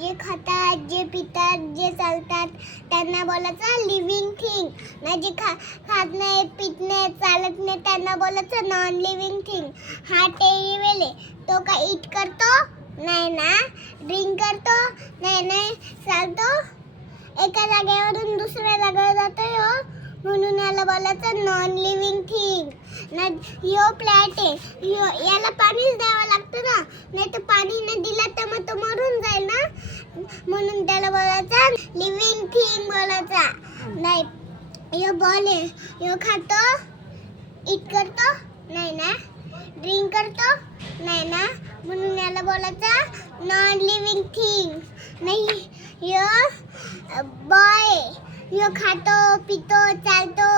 जे खातात, जे पितात, जे चालतात त्यांना बोलायचं लिव्हिंग थिंग. ना जे खात नाही, पित नाही, चालत नाही त्यांना बोलायचं नॉन लिव्हिंग थिंग. हा टेरिवेल आहे. तो काय ईट करतो? नाही ना. ड्रिंक करतो? नाही. चालतो? एका जागेवरून दुसऱ्या जागेवर जातोय हो, म्हणून याला बोलायचं नॉन लिव्हिंग थिंग. ना ह्यो प्लॅट आहे, याला पाणीच द्यावं लागतं ना, नाही तर पाणी नाही दिलं तर मग तो मरून जाईल ना, म्हणून त्याला बोलायचं लिव्हिंग थिंग बोलायचा. नाही ह्यो बॉल आहे, ह्यो खातो, ईट करतो? नाही ना. ड्रिंक करतो? नाही ना, म्हणून याला बोलायचं नॉन लिव्हिंग थिंग. नाही ह्यो बॉय, ह्यो खातो, पितो, चालतो,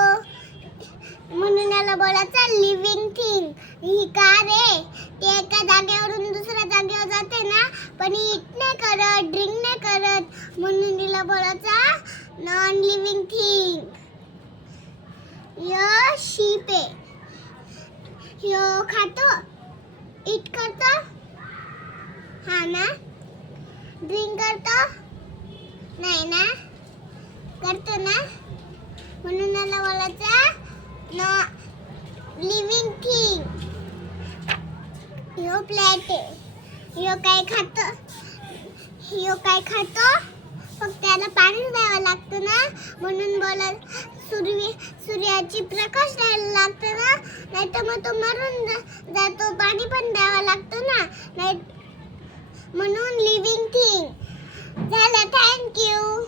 म्हणून याला बोलायचं लिव्हिंग थिंग. ही कार आहे, ती एका जागेवरून दुसऱ्या जागेवर जाते ना, पण ईट नाही करत, ड्रिंक नाही करत, म्हणून तिला बोलायचं नॉन लिव्हिंग थिंग. ह्यो शीप आहे, ह्यो खातो, ईट करतो? हा ना. ड्रिंक करतो? नाही ना. करतो ना, म्हणून याला बोलायचं लिव्हिंग थिंग. ह्यो प्लॅट आहे, ह्यो काय खातो, फक्त त्याला पाणी द्यावं लागतं ना, म्हणून सूर्याची प्रकाश द्यायला लागतं ना, नाही तर मग तो मरून जातो. पाणी पण द्यावं लागतं ना, नाही म्हणून लिव्हिंग थिंग. झालं. थँक्यू.